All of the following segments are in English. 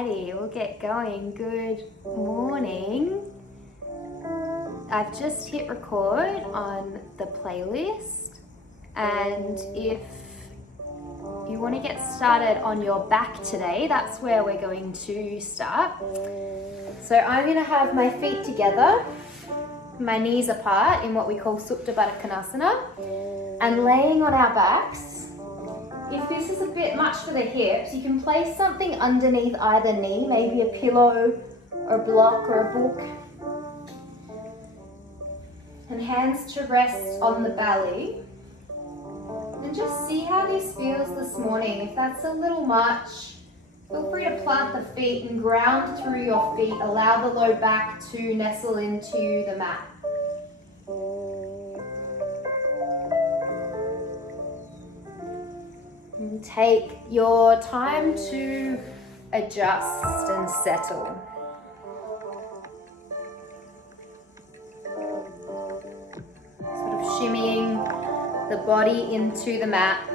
Alrighty, we'll get going. Good morning. I've just hit record on the playlist, and if you want to get started on your back today, that's where we're going to start. So I'm going to have my feet together, my knees apart in what we call Supta Baddha, and laying on our backs. If this is a bit much for the hips, you can place something underneath either knee, maybe a pillow or a block or a book. And hands to rest on the belly. And just see how this feels this morning. If that's a little much, feel free to plant the feet and ground through your feet. Allow the low back to nestle into the mat. And take your time to adjust and settle. Sort of shimmying the body into the mat.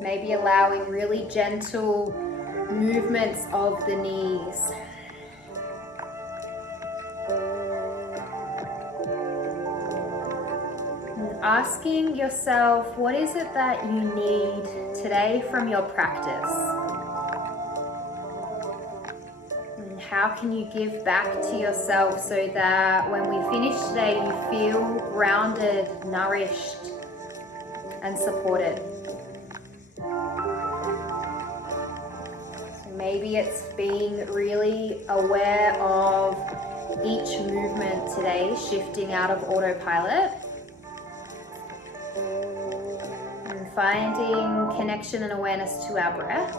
Maybe allowing really gentle movements of the knees. Asking yourself, what is it that you need today from your practice? And how can you give back to yourself so that when we finish today, you feel grounded, nourished, and supported? So maybe it's being really aware of each movement today, shifting out of autopilot. Finding connection and awareness to our breath.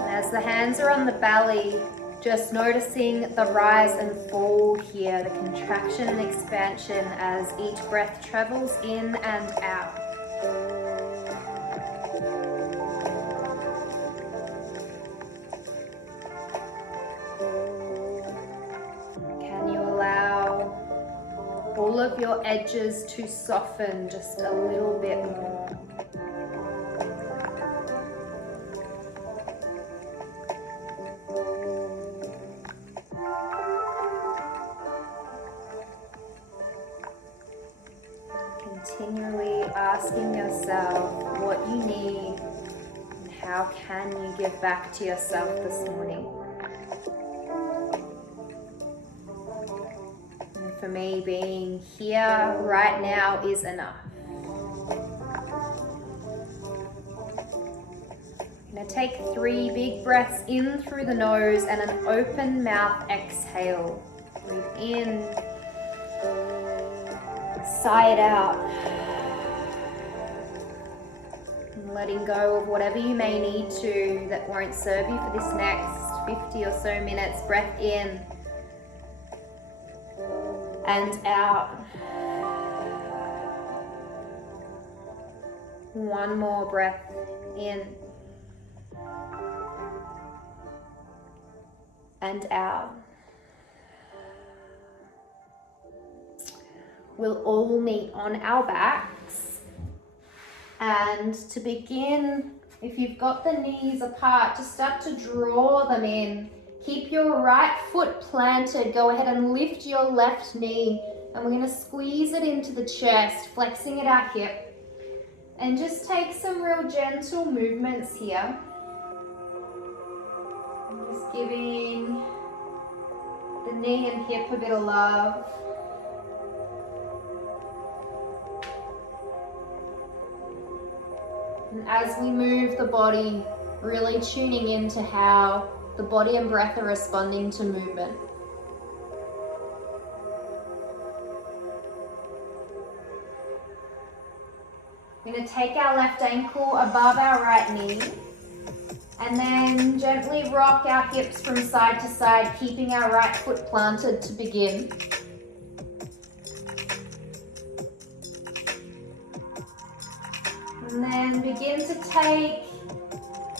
And as the hands are on the belly, just noticing the rise and fall here, the contraction and expansion as each breath travels in and out. All of your edges to soften just a little bit more. Continually asking yourself what you need and how can you give back to yourself this morning. For me, being here right now is enough. I'm going to take 3 big breaths in through the nose and an open mouth exhale. Breathe in, sigh it out. And letting go of whatever you may need to that won't serve you for this next 50 or so minutes. Breath in. And out. One more breath in. And out. We'll all meet on our backs. And to begin, if you've got the knees apart, just start to draw them in. Keep your right foot planted. Go ahead and lift your left knee. And we're going to squeeze it into the chest, flexing at our hip. And just take some real gentle movements here. And just giving the knee and hip a bit of love. And as we move the body, really tuning into how the body and breath are responding to movement. We're going to take our left ankle above our right knee and then gently rock our hips from side to side, keeping our right foot planted to begin. And then begin to take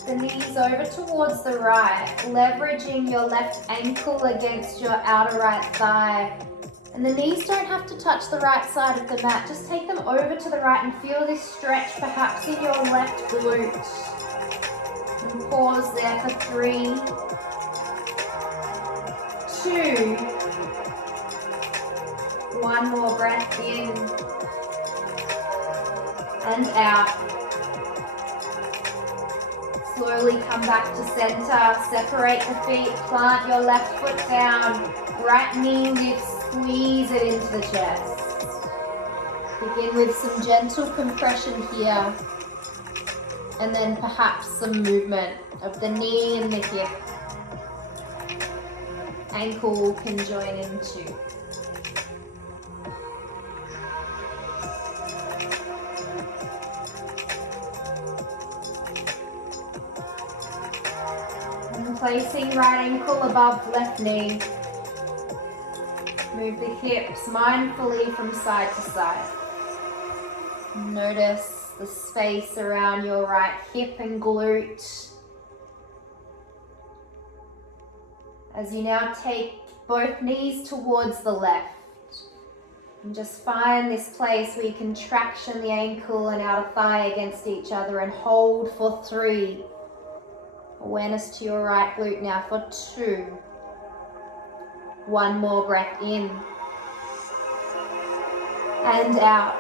the knees over towards the right, leveraging your left ankle against your outer right thigh And the knees don't have to touch the right side of the mat. Just take them over to the right and feel this stretch perhaps in your left glute. And pause there for 3, 2, 1 more breath in and out. Slowly come back to center, separate the feet, plant your left foot down, right knee lifts, squeeze it into the chest. Begin with some gentle compression here, and then perhaps some movement of the knee and the hip. Ankle can join in too. Placing right ankle above left knee. Move the hips mindfully from side to side. Notice the space around your right hip and glute. As you now take both knees towards the left. And just find this place where you can traction the ankle and outer thigh against each other and hold for 3. Awareness to your right glute now for 2. 1 more breath in and out.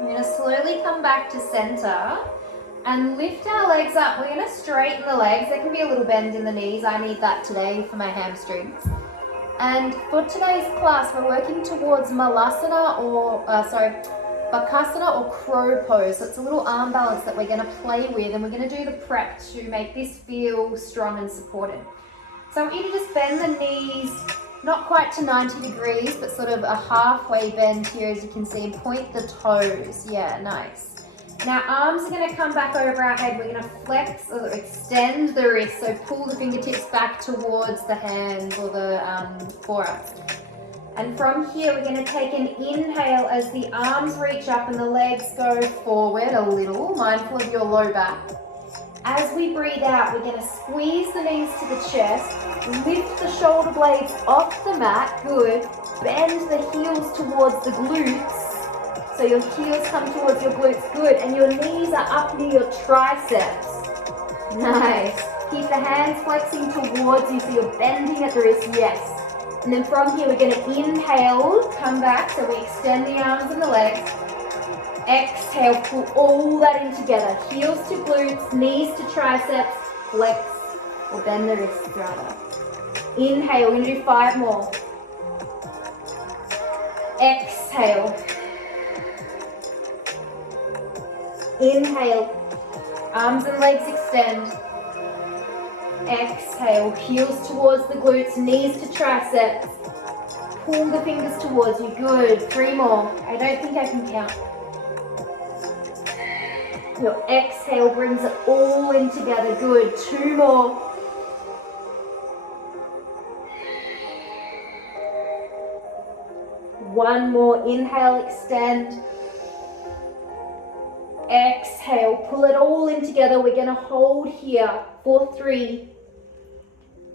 We're going to slowly come back to center and lift our legs up. We're going to straighten the legs. There can be a little bend in the knees. I need that today for my hamstrings. And for today's class, we're working towards bakasana or crow pose. So it's a little arm balance that we're going to play with, and we're going to do the prep to make this feel strong and supported. So I want you to just bend the knees, not quite to 90 degrees, but sort of a halfway bend here, as you can see, and point the toes. Yeah, nice. Now arms are going to come back over our head. We're going to flex or extend the wrists, so pull the fingertips back towards the hands or the forearms. And from here, we're going to take an inhale as the arms reach up and the legs go forward a little, mindful of your low back. As we breathe out, we're going to squeeze the knees to the chest, lift the shoulder blades off the mat, good. Bend the heels towards the glutes, so your heels come towards your glutes, good. And your knees are up near your triceps, nice. Keep the hands flexing towards you so you're bending at the wrist, yes. And then from here, we're going to inhale, come back, so we extend the arms and the legs. Exhale, pull all that in together. Heels to glutes, knees to triceps, flex, or bend the wrists rather. Inhale, we're going to do 5 more. Exhale. Inhale, arms and legs extend. Exhale, heels towards the glutes, knees to triceps. Pull the fingers towards you, good. 3 more. I don't think I can count. Your exhale brings it all in together, good. 2 more. One more, inhale, extend. Exhale, pull it all in together. We're going to hold here for 3,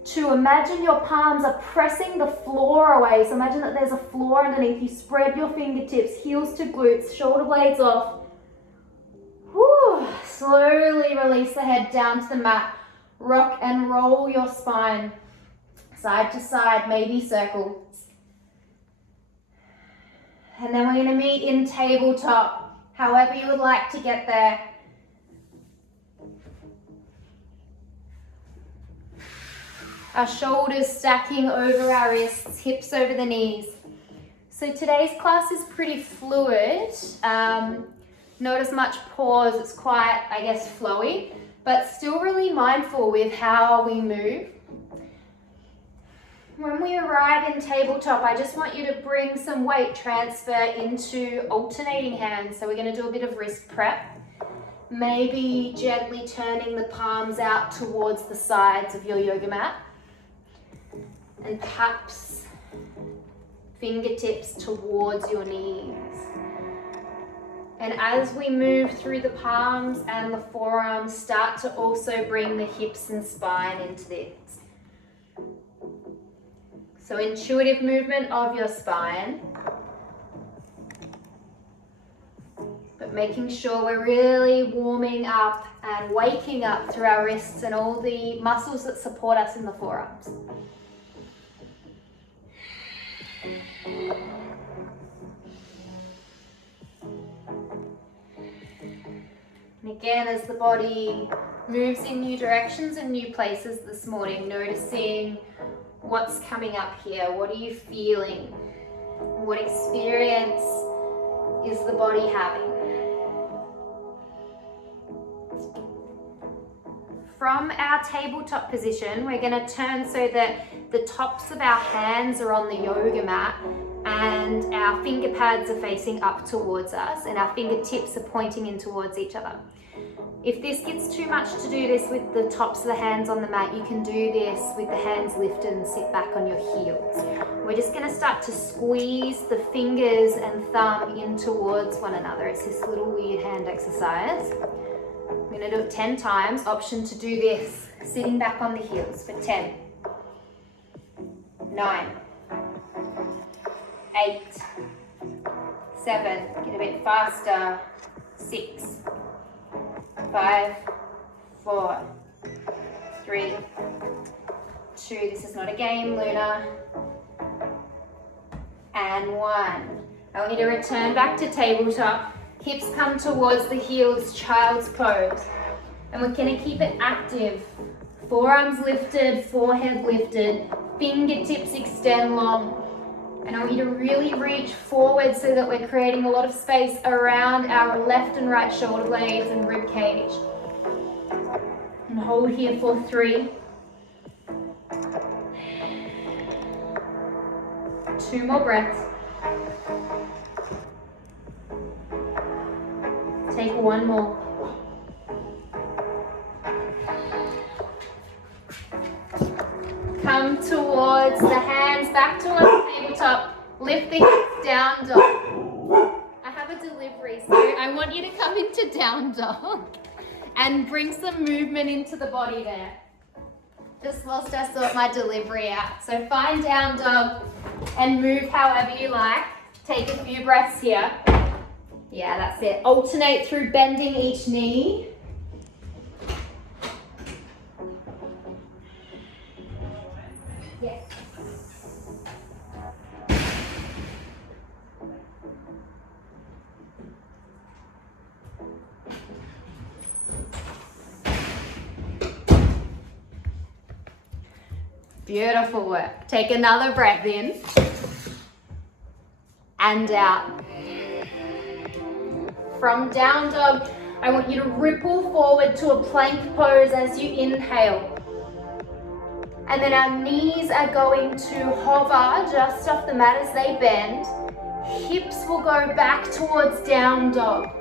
2. Imagine your palms are pressing the floor away. So imagine that there's a floor underneath you. Spread your fingertips, heels to glutes, shoulder blades off. Whew. Slowly release the head down to the mat. Rock and roll your spine side to side, maybe circle. And then we're going to meet in tabletop, however you would like to get there. Our shoulders stacking over our wrists, hips over the knees. So today's class is pretty fluid. Not as much pause, it's quite, I guess, flowy, but still really mindful with how we move. When we arrive in tabletop, I just want you to bring some weight transfer into alternating hands. So we're going to do a bit of wrist prep. Maybe gently turning the palms out towards the sides of your yoga mat. And perhaps fingertips towards your knees. And as we move through the palms and the forearms, start to also bring the hips and spine into this. So intuitive movement of your spine, but making sure we're really warming up and waking up through our wrists and all the muscles that support us in the forearms. And again, as the body moves in new directions and new places this morning, noticing what's coming up here. What are you feeling? What experience is the body having? From our tabletop position, we're going to turn so that the tops of our hands are on the yoga mat and our finger pads are facing up towards us and our fingertips are pointing in towards each other. If this gets too much to do this with the tops of the hands on the mat, you can do this with the hands lifted and sit back on your heels. We're just going to start to squeeze the fingers and thumb in towards one another. It's this little weird hand exercise. We're going to do it 10 times. Option to do this sitting back on the heels for 10, 9, 8, 7, get a bit faster, 6, 5, 4, 3, 2, this is not a game, Luna, and 1. I want you to return back to tabletop, hips come towards the heels, child's pose, and we're going to keep it active. Forearms lifted, forehead lifted, fingertips extend long. And I want you to really reach forward so that we're creating a lot of space around our left and right shoulder blades and rib cage. And hold here for 3. 2 more breaths. Take 1 more. Come towards the hands, back towards the tabletop. Lift the hips, down dog. I have a delivery, so I want you to come into down dog and bring some movement into the body there. Just whilst I sort my delivery out. So find down dog and move however you like. Take a few breaths here. Yeah, that's it. Alternate through bending each knee. Yes. Beautiful work. Take another breath in and out. From down dog, I want you to ripple forward to a plank pose as you inhale. And then our knees are going to hover just off the mat as they bend. Hips will go back towards down dog.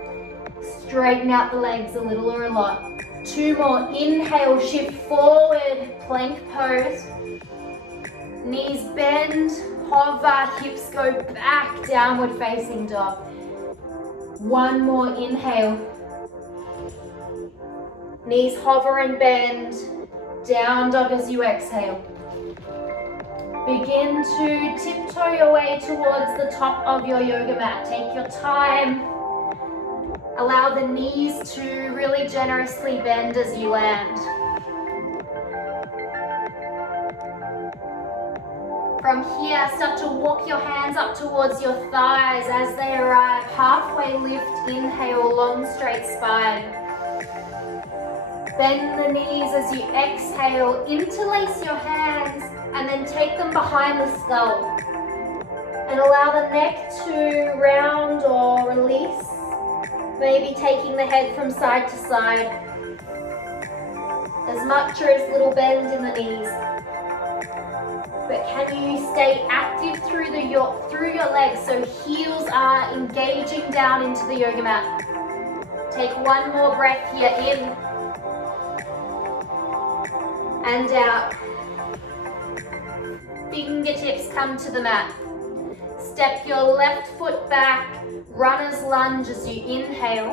Straighten out the legs a little or a lot. 2 more. Inhale, shift forward, plank pose. Knees bend, hover, hips go back, downward facing dog. 1 more. Inhale. Knees hover and bend. Down dog as you exhale. Begin to tiptoe your way towards the top of your yoga mat. Take your time. Allow the knees to really generously bend as you land. From here, start to walk your hands up towards your thighs as they arrive. Halfway lift, inhale, long straight spine. Bend the knees as you exhale, interlace your hands and then take them behind the skull. And allow the neck to round or release, maybe taking the head from side to side. As much or as little bend in the knees. But can you stay active through your legs so heels are engaging down into the yoga mat. Take 1 more breath here in. And out. Fingertips come to the mat. Step your left foot back, runner's lunge as you inhale.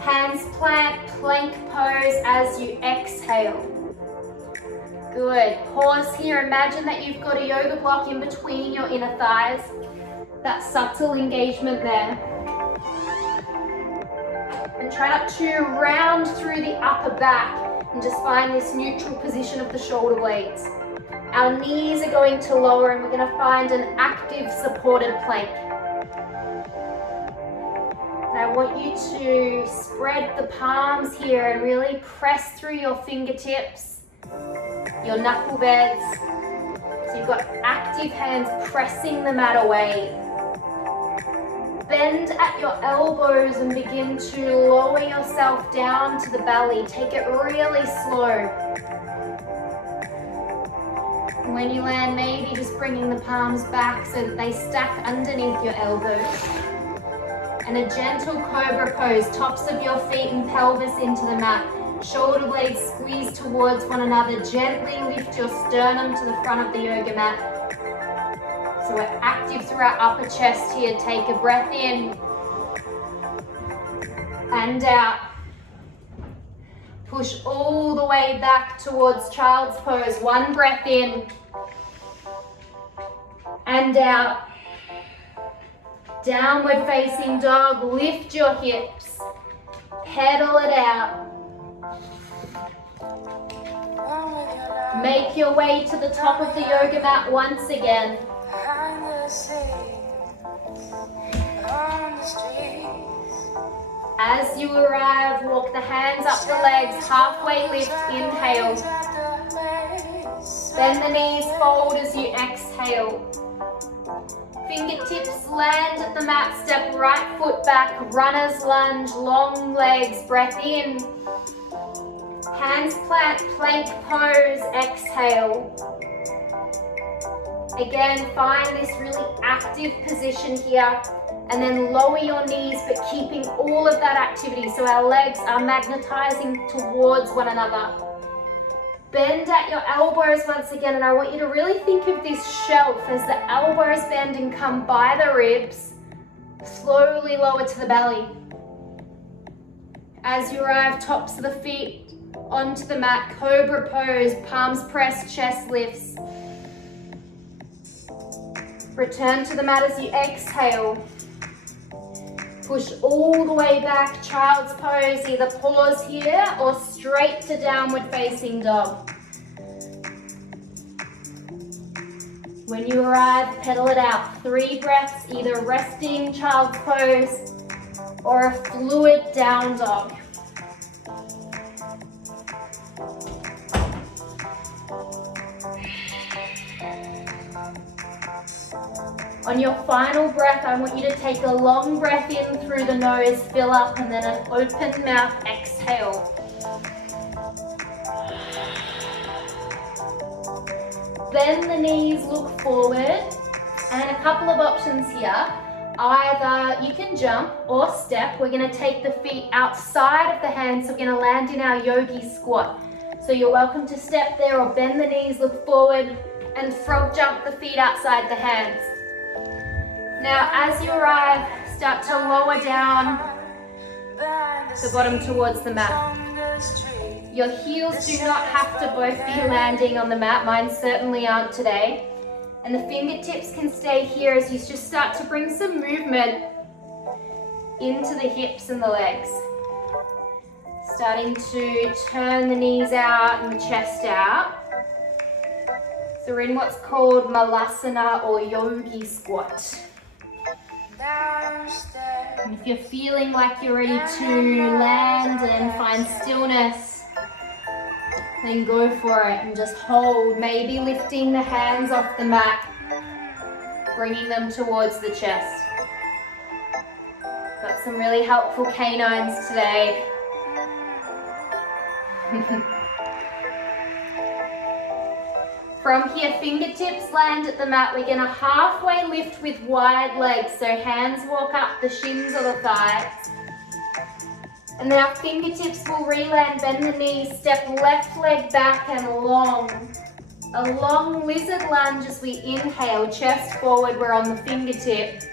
Hands plant, plank pose as you exhale. Good. Pause here. Imagine that you've got a yoga block in between your inner thighs. That subtle engagement there. And try not to round through the upper back and just find this neutral position of the shoulder blades. Our knees are going to lower and we're going to find an active supported plank. And I want you to spread the palms here and really press through your fingertips, your knuckle beds. So you've got active hands pressing the mat away. Bend at your elbows and begin to lower yourself down to the belly. Take it really slow. When you land, maybe just bringing the palms back so that they stack underneath your elbows. And a gentle cobra pose, tops of your feet and pelvis into the mat. Shoulder blades squeeze towards one another. Gently lift your sternum to the front of the yoga mat. So we're active through our upper chest here. Take a breath in and out. Push all the way back towards child's pose. One breath in and out. Downward facing dog. Lift your hips. Pedal it out. Make your way to the top of the yoga mat once again. As you arrive, walk the hands up the legs, halfway lift, inhale. Bend the knees, fold as you exhale. Fingertips land at the mat, step right foot back, runner's lunge, long legs, breath in. Hands plank pose, exhale. Again, find this really active position here and then lower your knees but keeping all of that activity so our legs are magnetizing towards one another. Bend at your elbows once again, and I want you to really think of this shelf as the elbows bend and come by the ribs, slowly lower to the belly. As you arrive, tops of the feet onto the mat, cobra pose, palms pressed, chest lifts. Return to the mat as you exhale. Push all the way back, child's pose, either pause here or straight to downward facing dog. When you arrive, pedal it out. 3 breaths, either resting child's pose or a fluid down dog. On your final breath, I want you to take a long breath in through the nose, fill up, and then an open mouth exhale. Bend the knees, look forward, and a couple of options here. Either you can jump or step. We're going to take the feet outside of the hands, so we're going to land in our yogi squat. So you're welcome to step there or bend the knees, look forward, and frog jump the feet outside the hands. Now, as you arrive, start to lower down the bottom towards the mat. Your heels do not have to both be landing on the mat. Mine certainly aren't today. And the fingertips can stay here as you just start to bring some movement into the hips and the legs. Starting to turn the knees out and the chest out. So we're in what's called malasana or yogi squat. And if you're feeling like you're ready to land and find stillness, then go for it and just hold, maybe lifting the hands off the mat, bringing them towards the chest. Got some really helpful canines today. From here, fingertips land at the mat. We're gonna halfway lift with wide legs. So hands walk up the shins or the thighs. And then our fingertips will re-land, bend the knees, step left leg back and long. A long lizard lunge as we inhale, chest forward, we're on the fingertips.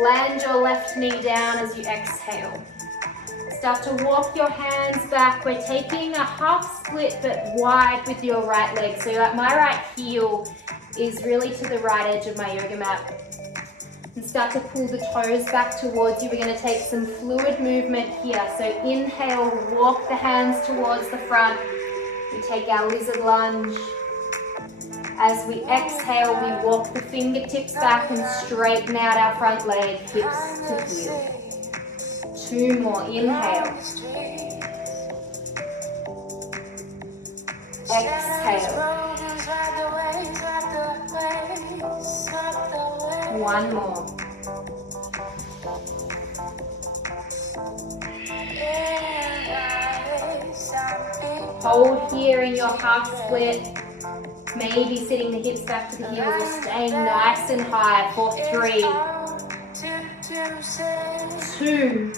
Land your left knee down as you exhale. Start to walk your hands back. We're taking a half split but wide with your right leg. So my right heel is really to the right edge of my yoga mat. And start to pull the toes back towards you. We're going to take some fluid movement here. So inhale, walk the hands towards the front. We take our lizard lunge. As we exhale, we walk the fingertips back and straighten out our front leg, hips to heel. 2 more, inhale. Exhale. 1 more. Hold here in your half split. Maybe sitting the hips back to the heels or staying nice and high for 3, 2,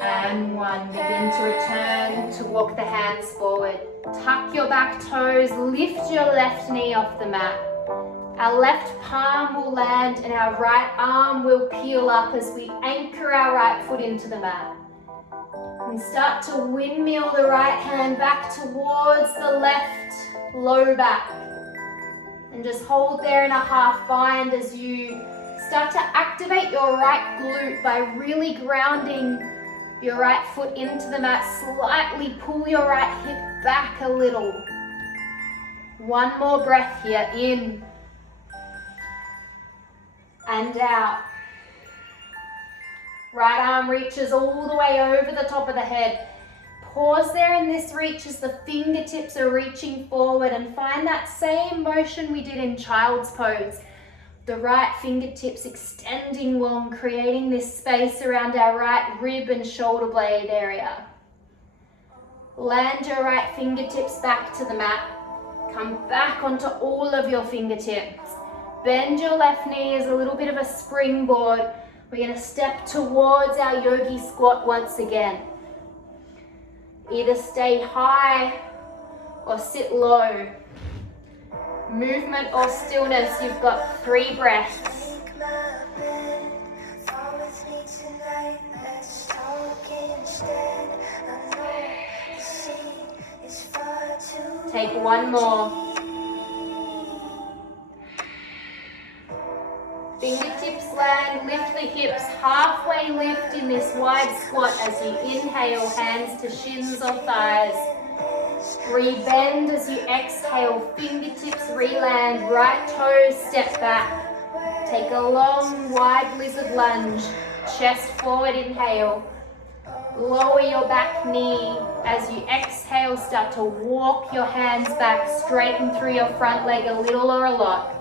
and 1. Begin to return to walk the hands forward. Tuck your back toes, lift your left knee off the mat. Our left palm will land and our right arm will peel up as we anchor our right foot into the mat. And start to windmill the right hand back towards the left low back. And just hold there in a half bind as you start to activate your right glute by really grounding your right foot into the mat. Slightly pull your right hip back a little. 1 more breath here, in and out. Right arm reaches all the way over the top of the head. Pause there in this reach as the fingertips are reaching forward, and find that same motion we did in child's pose. The right fingertips extending long, creating this space around our right rib and shoulder blade area. Land your right fingertips back to the mat. Come back onto all of your fingertips. Bend your left knee as a little bit of a springboard. We're going to step towards our yogi squat once again. Either stay high or sit low. Movement or stillness, you've got 3 breaths. Take 1 more. Fingertips land, lift the hips, halfway lift in this wide squat as you inhale, hands to shins or thighs. Rebend as you exhale, fingertips re-land, right toes step back. Take a long, wide lizard lunge, chest forward, inhale. Lower your back knee. As you exhale, start to walk your hands back, straighten through your front leg a little or a lot.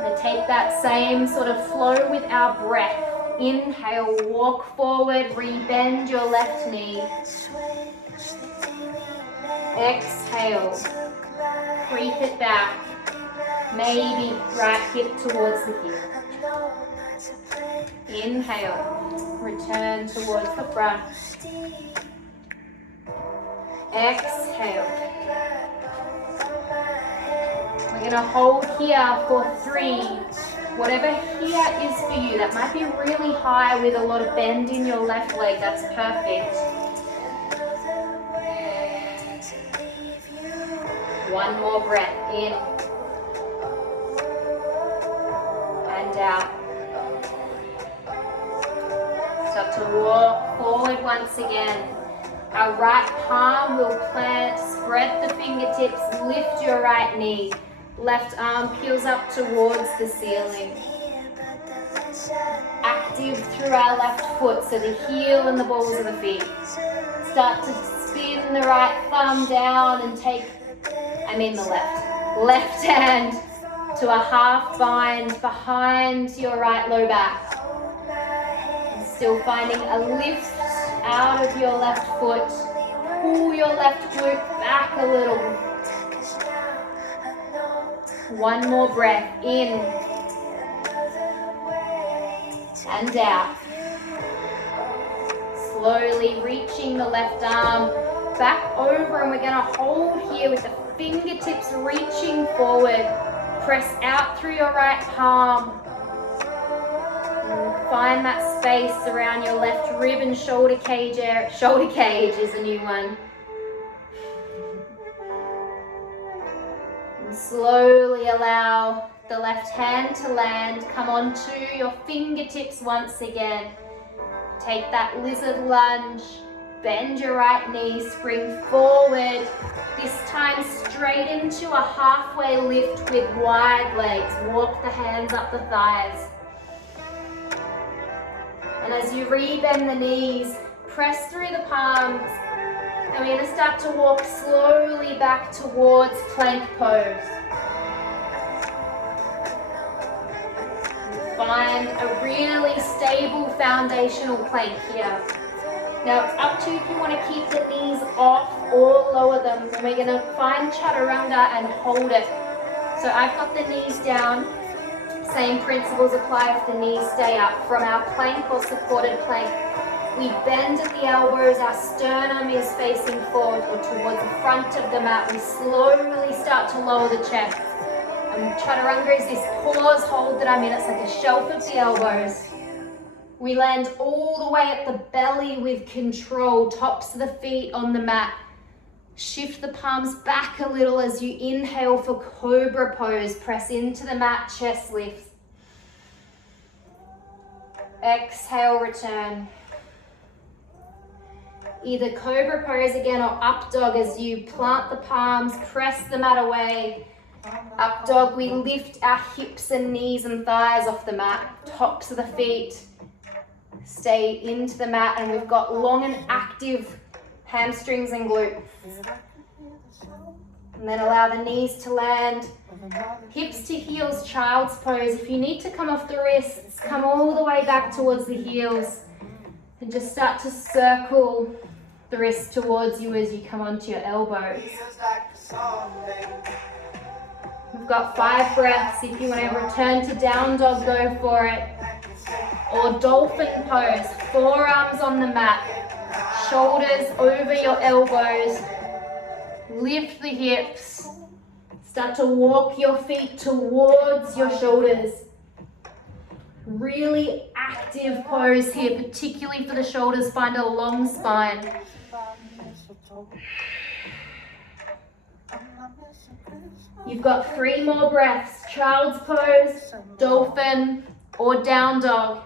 And take that same sort of flow with our breath. Inhale, walk forward, rebend your left knee. Exhale, creep it back. Maybe right hip towards the heel. Inhale, return towards the front. Exhale. We're going to hold here for 3. Whatever here is for you, that might be really high with a lot of bend in your left leg, that's perfect. 1 more breath, in and out. Start to walk forward once again. Our right palm will plant, spread the fingertips, lift your right knee. Left arm peels up towards the ceiling. Active through our left foot, so the heel and the balls of the feet. Start to spin the right thumb down and take, the left hand to a half bind behind your right low back. And still finding a lift out of your left foot. Pull your left glute back a little. 1 more breath, in and out. Slowly reaching the left arm back over, and we're going to hold here with the fingertips reaching forward. Press out through your right palm. Find that space around your left rib and shoulder cage. Shoulder cage is a new one. And slowly allow the left hand to land. Come onto your fingertips once again. Take that lizard lunge. Bend your right knee, spring forward. This time straight into a halfway lift with wide legs. Walk the hands up the thighs. And as you rebend the knees, press through the palms. And we're going to start to walk slowly back towards plank pose. Find a really stable foundational plank here. Now it's up to you if you want to keep the knees off or lower them. And we're going to find chaturanga and hold it. So I've got the knees down. Same principles apply if the knees stay up. From our plank or supported plank, we bend at the elbows, our sternum is facing forward or towards the front of the mat. We slowly start to lower the chest. And chaturanga is this pause hold that I'm in. It's like a shelf of the elbows. We land all the way at the belly with control, tops of the feet on the mat. Shift the palms back a little as you inhale for cobra pose. Press into the mat, chest lifts. Exhale, return. Either cobra pose again or up dog as you plant the palms, press the mat away. Up dog, we lift our hips and knees and thighs off the mat, tops of the feet. Stay into the mat, and we've got long and active hamstrings and glutes. And then allow the knees to land. Hips to heels, child's pose. If you need to come off the wrists, come all the way back towards the heels. And just start to circle the wrists towards you as you come onto your elbows. We've got 5 breaths. If you want to return to down dog, go for it. Or dolphin pose, forearms on the mat, shoulders over your elbows, lift the hips, start to walk your feet towards your shoulders. Really active pose here, particularly for the shoulders, find a long spine. You've got 3 more breaths, child's pose, dolphin, or down dog.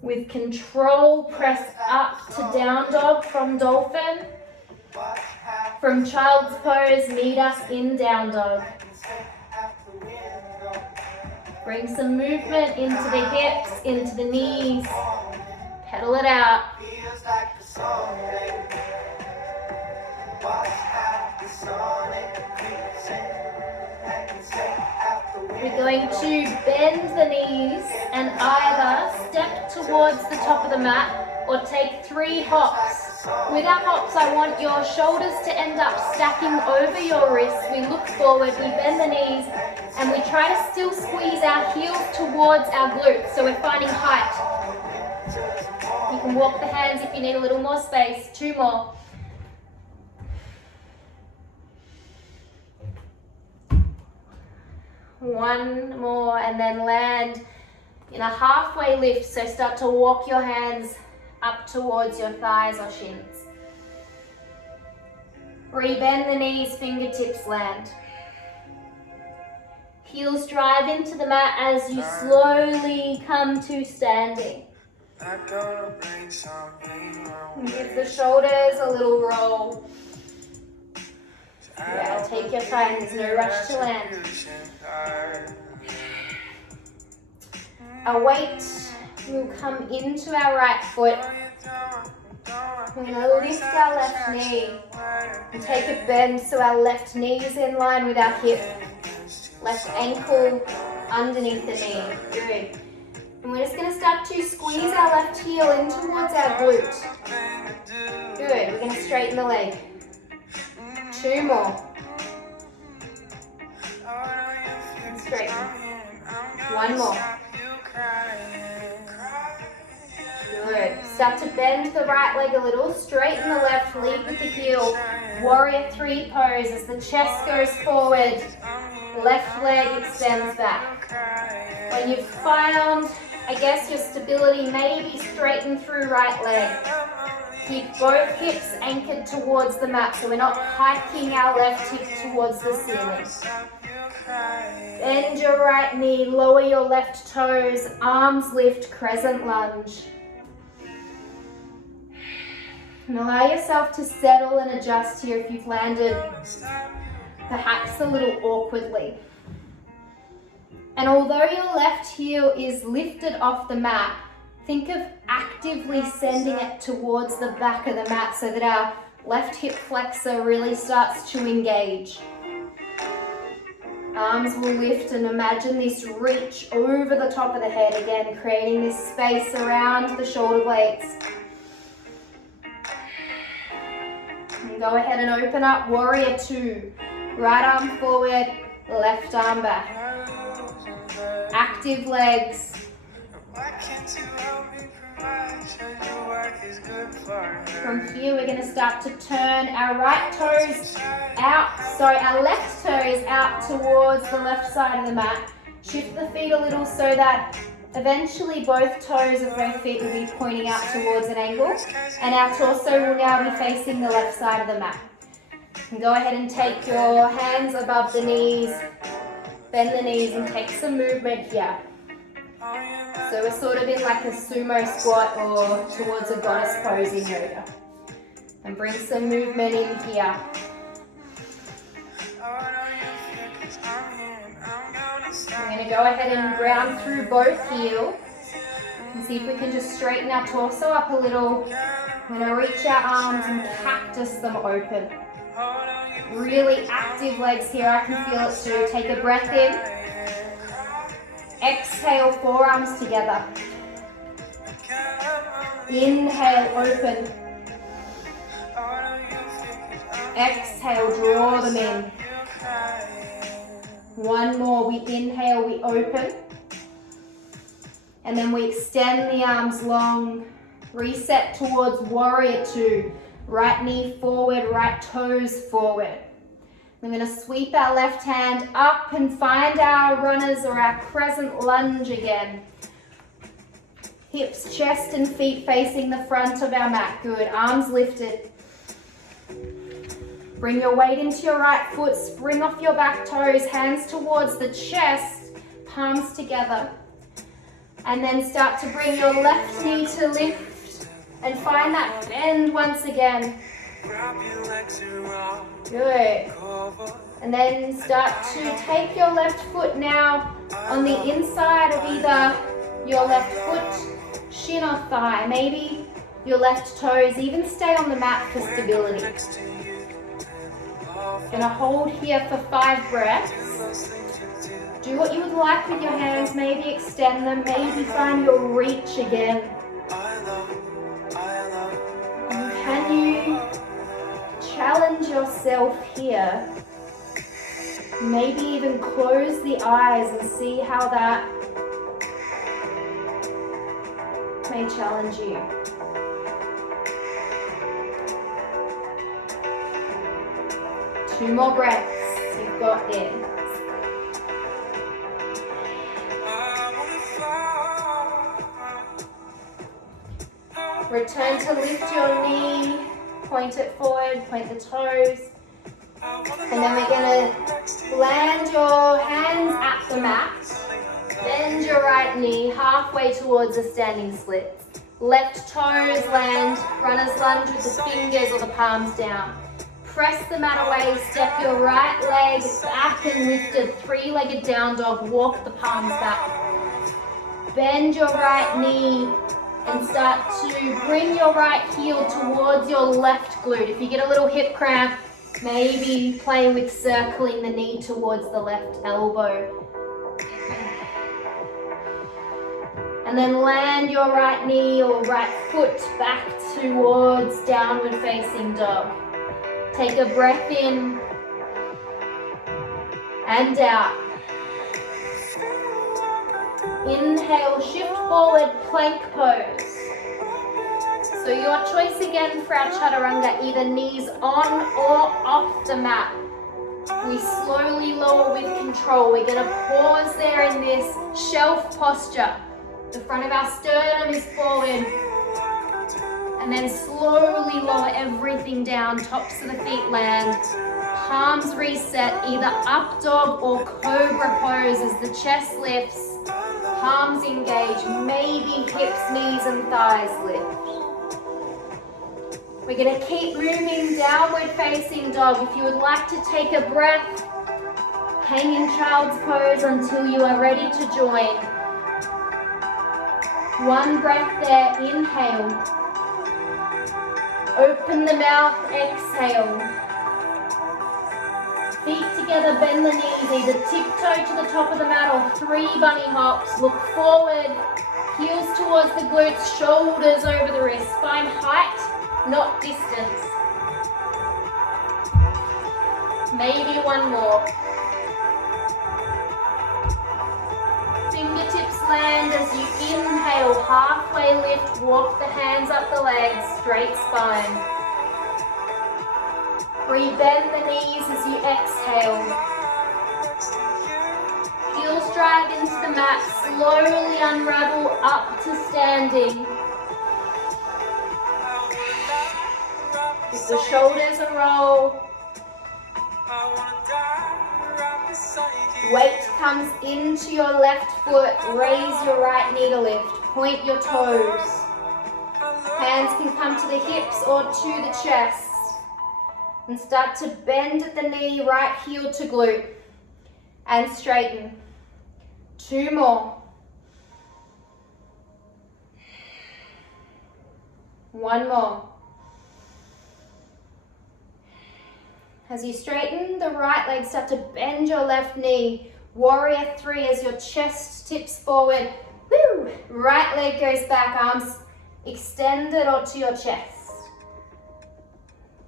With control, press up to down dog from dolphin. From child's pose, meet us in down dog. Bring some movement into the hips, into the knees. Pedal it out. We're going to bend the knees and either step towards the top of the mat or take 3 hops. With our hops, I want your shoulders to end up stacking over your wrists. We look forward, we bend the knees, and we try to still squeeze our heels towards our glutes, so we're finding height. You can walk the hands if you need a little more space. 2 more. One more, and then land in a halfway lift. So start to walk your hands up towards your thighs or shins. Rebend the knees, fingertips land. Heels drive into the mat as you slowly come to standing. Give the shoulders a little roll. Yeah, take your time, there's no rush to land. Our weight will come into our right foot. We're going to lift our left knee and take a bend so our left knee is in line with our hip. Left ankle underneath the knee. Good. And we're just going to start to squeeze our left heel in towards our glute. Good. We're going to straighten the leg. 2 more. And straighten. 1 more. Good. Start to bend the right leg a little, straighten the left, lead with the heel. Warrior 3 pose as the chest goes forward, left leg extends back. When you've found, I guess, your stability, maybe straighten through right leg. Keep both hips anchored towards the mat so we're not hiking our left hip towards the ceiling. Bend your right knee, lower your left toes, arms lift, crescent lunge. And allow yourself to settle and adjust here if you've landed perhaps a little awkwardly. And although your left heel is lifted off the mat, think of actively sending it towards the back of the mat so that our left hip flexor really starts to engage. Arms will lift and imagine this reach over the top of the head again, creating this space around the shoulder blades. And go ahead and open up Warrior 2. Right arm forward, left arm back. Active legs. From here we're going to start to turn our right toes out, our left toes out towards the left side of the mat. Shift the feet a little so that eventually both toes of both feet will be pointing out towards an angle, and our torso will now be facing the left side of the mat. And go ahead and take your hands above the knees, bend the knees and take some movement here. So we're sort of in like a sumo squat or towards a goddess pose in yoga. And bring some movement in here. We're going to go ahead and ground through both heels. And see if we can just straighten our torso up a little. We're going to reach our arms and cactus them open. Really active legs here, I can feel it too. Take a breath in. Exhale, forearms together. Inhale, open. Exhale, draw them in. One more, we inhale, we open. And then we extend the arms long. Reset towards Warrior 2. Right knee forward, right toes forward. We're going to sweep our left hand up and find our runners or our crescent lunge again. Hips, chest and feet facing the front of our mat. Good. Arms lifted. Bring your weight into your right foot. Spring off your back toes. Hands towards the chest. Palms together. And then start to bring your left knee to lift and find that bend once again. Good. And then start to take your left foot now on the inside of either your left foot, shin or thigh. Maybe your left toes, even stay on the mat for stability. Gonna hold here for 5 breaths. Do what you would like with your hands, maybe extend them, maybe find your reach again. And can you challenge yourself here? Maybe even close the eyes and see how that may challenge you. Two more breaths. You've got this. Return to lift your knee. Point it forward, point the toes. And then we're going to land your hands at the mat. Bend your right knee halfway towards a standing split. Left toes land, runner's lunge with the fingers or the palms down. Press the mat away, step your right leg back and lifted, 3-legged down dog, walk the palms back. Bend your right knee and start to bring your right heel towards your left glute. If you get a little hip cramp, maybe play with circling the knee towards the left elbow. And then land your right knee or right foot back towards downward facing dog. Take a breath in and out. Inhale, shift forward, plank pose. So your choice again for our chaturanga, either knees on or off the mat. We slowly lower with control. We're going to pause there in this shelf posture. The front of our sternum is forward. And then slowly lower everything down. Tops of the feet land. Palms reset, either up dog or cobra pose as the chest lifts. Palms engage, maybe hips, knees and thighs lift. We're going to keep moving downward facing dog. If you would like to take a breath, hang in child's pose until you are ready to join. One breath there, inhale. Open the mouth, exhale. Feet together, bend the knees, either tiptoe to the top of the mat or 3 bunny hops. Look forward, heels towards the glutes, shoulders over the wrists. Find height, not distance. Maybe one more. Fingertips land as you inhale, halfway lift, walk the hands up the legs, straight spine. Rebend the knees as you exhale. Heels drive into the mat, slowly unravel up to standing. Give the shoulders a roll. Weight comes into your left foot, raise your right knee to lift, point your toes. Hands can come to the hips or to the chest. And start to bend at the knee, right heel to glute. And straighten. 2 more. 1 more. As you straighten the right leg, start to bend your left knee. Warrior 3 as your chest tips forward. Woo! Right leg goes back, arms extended or to your chest.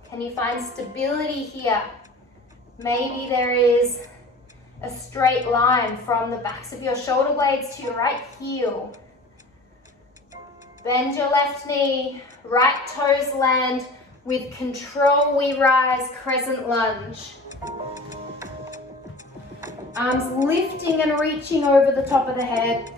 Can you find stability here? Maybe there is a straight line from the backs of your shoulder blades to your right heel. Bend your left knee, right toes land. With control we rise, crescent lunge. Arms lifting and reaching over the top of the head.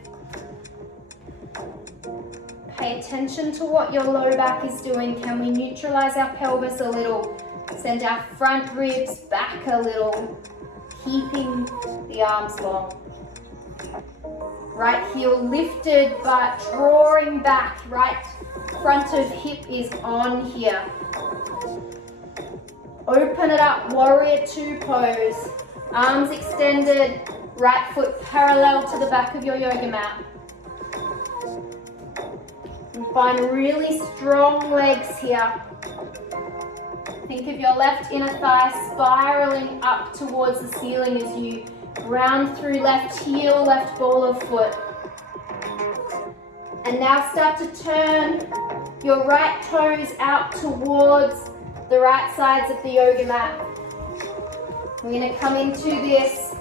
Pay attention to what your low back is doing. Can we neutralize our pelvis a little? Send our front ribs back a little, keeping the arms long. Right heel lifted but drawing back. Right front of hip is on here. Open it up, warrior 2 pose. Arms extended, right foot parallel to the back of your yoga mat. And find really strong legs here. Think of your left inner thigh spiraling up towards the ceiling as you round through left heel, left ball of foot. And now start to turn your right toes out towards the right sides of the yoga mat. We're going to come into this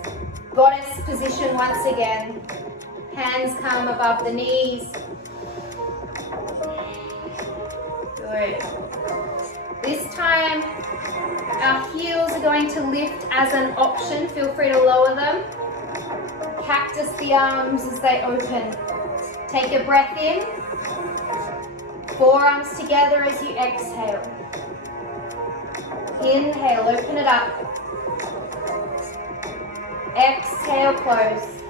goddess position once again. Hands come above the knees. Good. This time, our heels are going to lift as an option. Feel free to lower them. Cactus the arms as they open. Take a breath in. Forearms together as you exhale. Inhale, open it up. Exhale, close.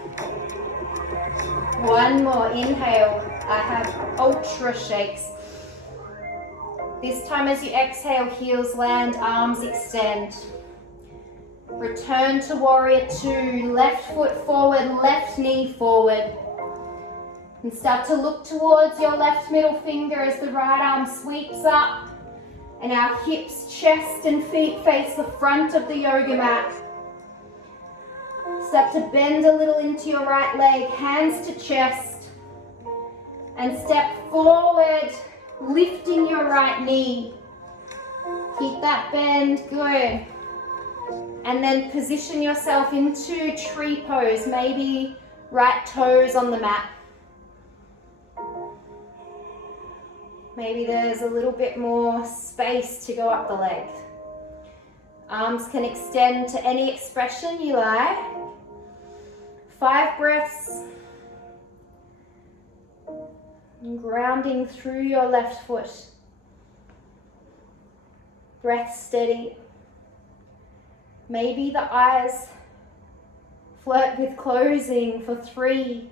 One more, inhale. I have ultra shakes. This time as you exhale, heels land, arms extend. Return to warrior 2, left foot forward, left knee forward. And start to look towards your left middle finger as the right arm sweeps up. And our hips, chest and feet face the front of the yoga mat. Start to bend a little into your right leg, hands to chest. And step forward, lifting your right knee. Keep that bend, good. And then position yourself into tree pose, maybe right toes on the mat. Maybe there's a little bit more space to go up the leg. Arms can extend to any expression you like. 5 breaths. And grounding through your left foot. Breath steady. Maybe the eyes flirt with closing for 3,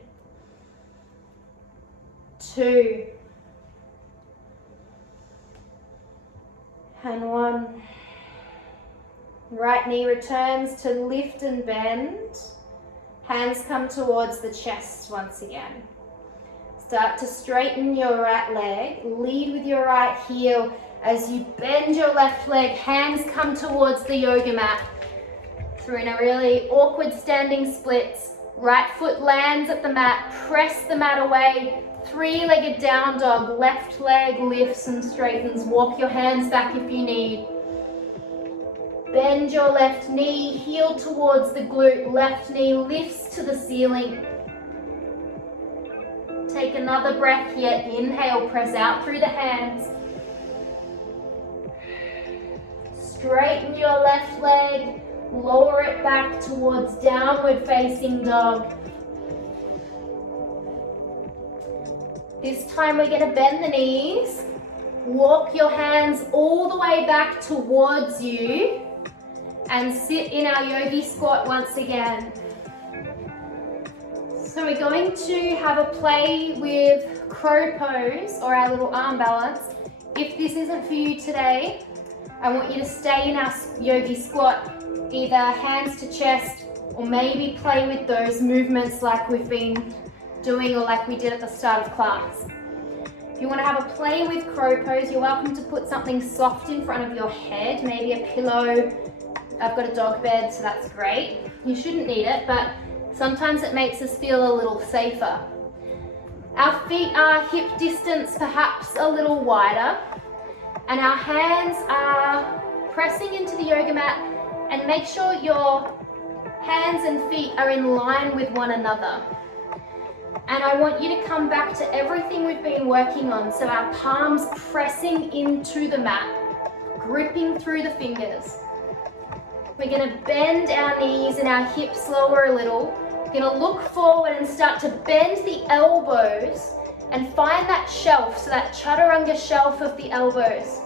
2, and 1. Right knee returns to lift and bend. Hands come towards the chest once again. Start to straighten your right leg. Lead with your right heel. As you bend your left leg, hands come towards the yoga mat. Through in a really awkward standing splits. Right foot lands at the mat. Press the mat away. 3-legged down dog. Left leg lifts and straightens. Walk your hands back if you need. Bend your left knee, heel towards the glute, left knee lifts to the ceiling. Take another breath here, inhale, press out through the hands. Straighten your left leg, lower it back towards downward facing dog. This time we're going to bend the knees, walk your hands all the way back towards you, and sit in our yogi squat once again. So we're going to have a play with crow pose or our little arm balance. If this isn't for you today, I want you to stay in our yogi squat, either hands to chest or maybe play with those movements like we've been doing or like we did at the start of class. If you want to have a play with crow pose, you're welcome to put something soft in front of your head, maybe a pillow. I've got a dog bed, so that's great. You shouldn't need it, but sometimes it makes us feel a little safer. Our feet are hip distance, perhaps a little wider, and our hands are pressing into the yoga mat, and make sure your hands and feet are in line with one another. And I want you to come back to everything we've been working on, so our palms pressing into the mat, gripping through the fingers. We're going to bend our knees and our hips lower a little. We're going to look forward and start to bend the elbows and find that shelf, so that chaturanga shelf of the elbows.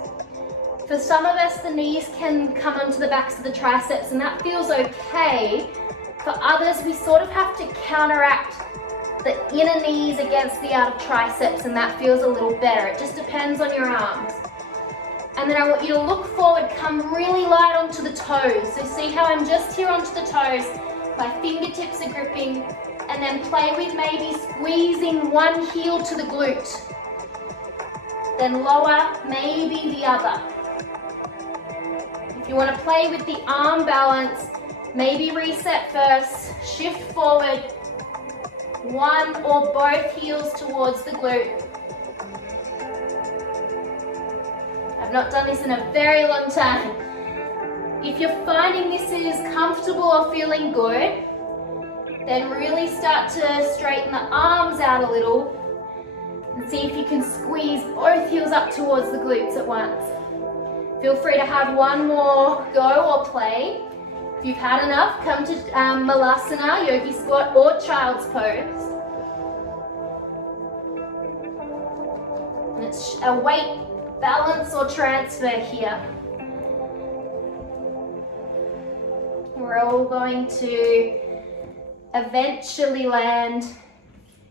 For some of us, the knees can come onto the backs of the triceps, and that feels okay. For others, we sort of have to counteract the inner knees against the outer triceps, and that feels a little better. It just depends on your arms. And then I want you to look forward, come really light onto the toes. So see how I'm just here onto the toes, my fingertips are gripping, and then play with maybe squeezing one heel to the glute. Then lower, maybe the other. If you want to play with the arm balance, maybe reset first, shift forward, one or both heels towards the glute. I've not done this in a very long time. If you're finding this is comfortable or feeling good, then really start to straighten the arms out a little and see if you can squeeze both heels up towards the glutes at once. Feel free to have one more go or play. If you've had enough, come to Malasana, yogi squat, or child's pose. And it's a weight balance or transfer here. We're all going to eventually land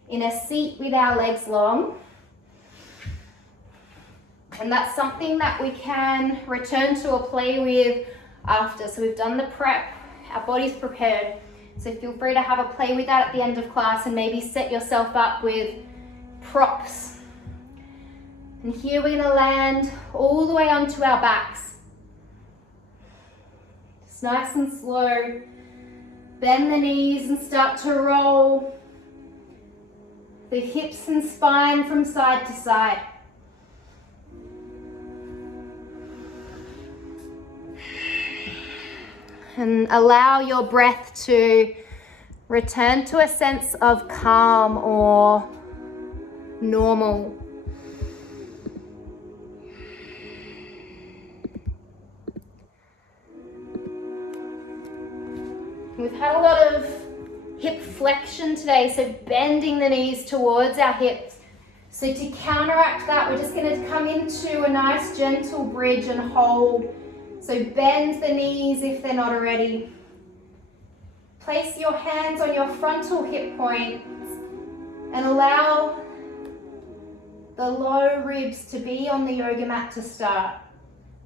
in a seat with our legs long. And that's something that we can return to or play with after. So we've done the prep, our body's prepared. So feel free to have a play with that at the end of class and maybe set yourself up with props. And here we're gonna land all the way onto our backs. Just nice and slow. Bend the knees and start to roll the hips and spine from side to side. And allow your breath to return to a sense of calm or normal. We've had a lot of hip flexion today, so bending the knees towards our hips. So to counteract that, we're just going to come into a nice gentle bridge and hold. So bend the knees if they're not already. Place your hands on your frontal hip points and allow the low ribs to be on the yoga mat to start.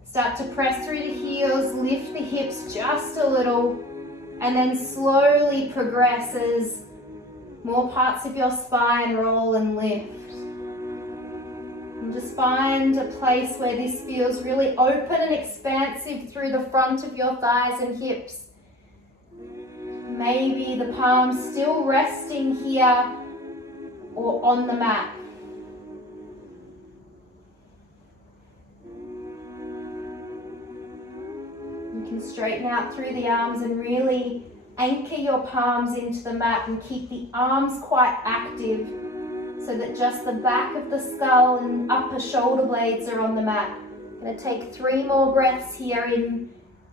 Start to press through the heels, lift the hips just a little, and then slowly progress as more parts of your spine roll and lift. And just find a place where this feels really open and expansive through the front of your thighs and hips. Maybe the palms still resting here or on the mat. You can straighten out through the arms and really anchor your palms into the mat and keep the arms quite active so that just the back of the skull and upper shoulder blades are on the mat. I'm going to take 3 more breaths here in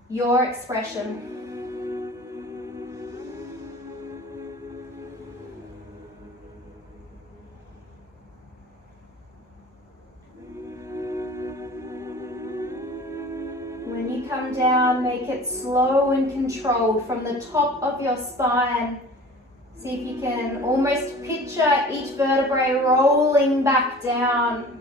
your expression. When you come down, make it slow and controlled from the top of your spine. See if you can almost picture each vertebrae rolling back down.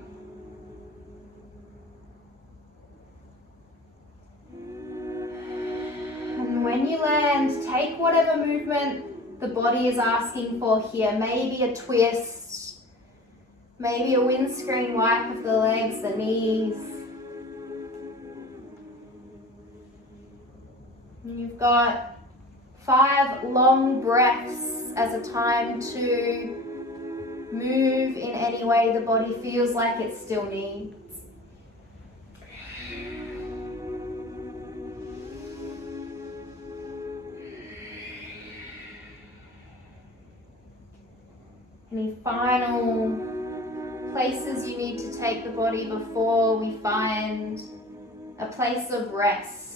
And when you land, take whatever movement the body is asking for here. Maybe a twist, maybe a windscreen wipe of the legs, the knees. And you've got 5 long breaths as a time to move in any way the body feels like it still needs. Any final places you need to take the body before we find a place of rest?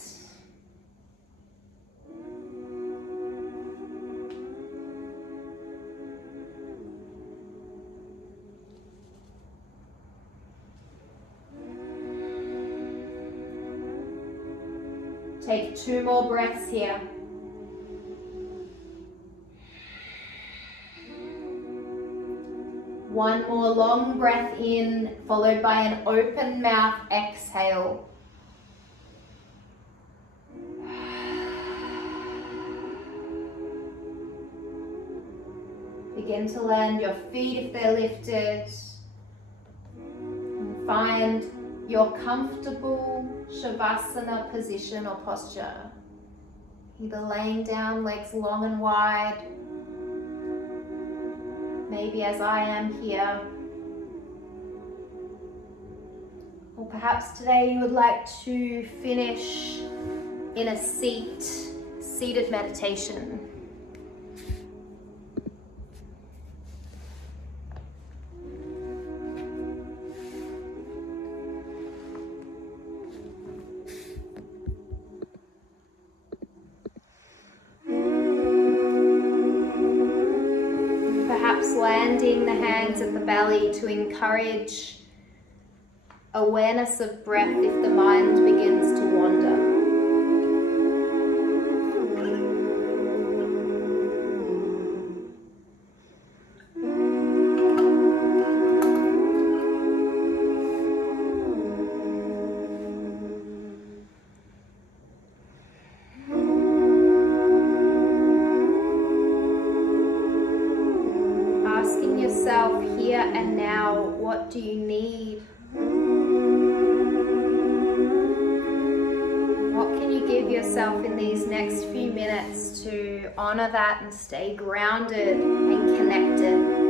Take 2 more breaths here. One more long breath in, followed by an open mouth exhale. Begin to land your feet if they're lifted. And find your comfortable Shavasana position or posture. Either laying down, legs long and wide, maybe as I am here. Or perhaps today you would like to finish in a seated meditation. Landing the hands at the belly to encourage awareness of breath if the mind begins to wander. Here and now, what do you need? What can you give yourself in these next few minutes to honor that and stay grounded and connected?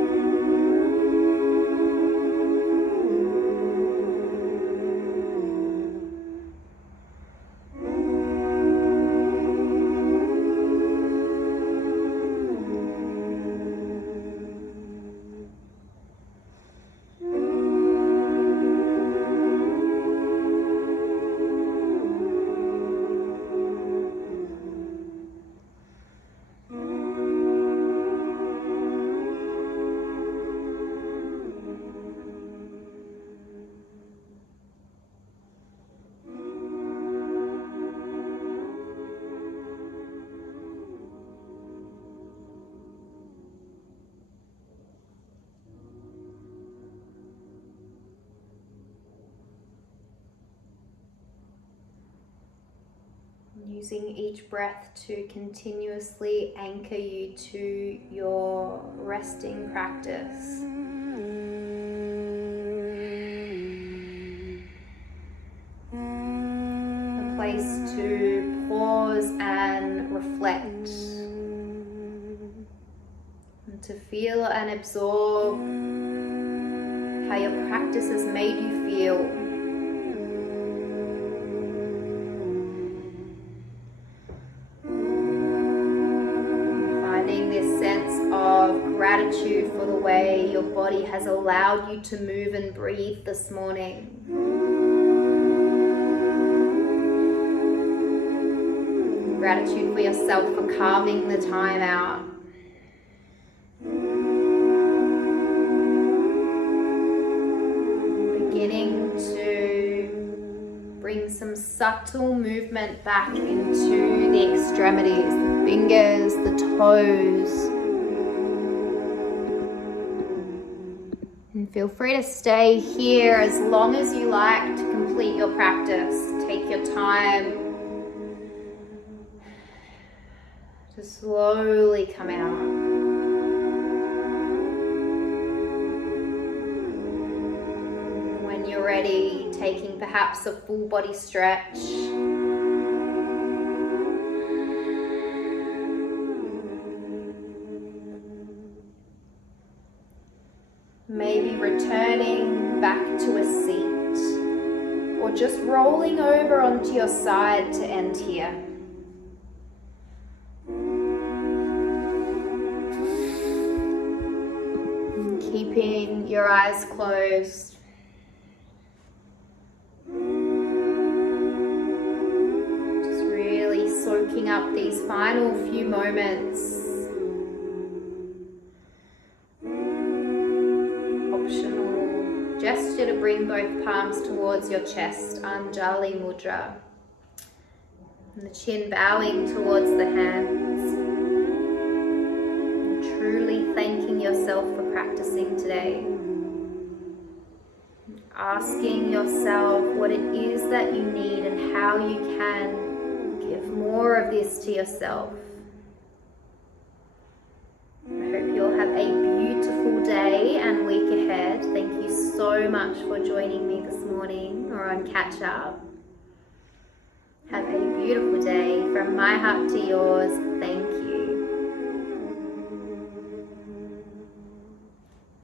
Using each breath to continuously anchor you to your resting practice. A place to pause and reflect. And to feel and absorb how your practice has made you feel. Gratitude for the way your body has allowed you to move and breathe this morning. Gratitude for yourself for carving the time out. Beginning to bring some subtle movement back into the extremities, the fingers, the toes. And feel free to stay here as long as you like to complete your practice. Take your time to slowly come out. When you're ready, taking perhaps a full body stretch. Maybe returning back to a seat or just rolling over onto your side to end here. And keeping your eyes closed. Just really soaking up these final few moments. Gesture to bring both palms towards your chest, Anjali Mudra. And the chin bowing towards the hands. And truly thanking yourself for practicing today. Asking yourself what it is that you need and how you can give more of this to yourself. I hope you'll have a beautiful day and week ahead. Thank you so much for joining me this morning or on Catch Up. Have a beautiful day from my heart to yours. Thank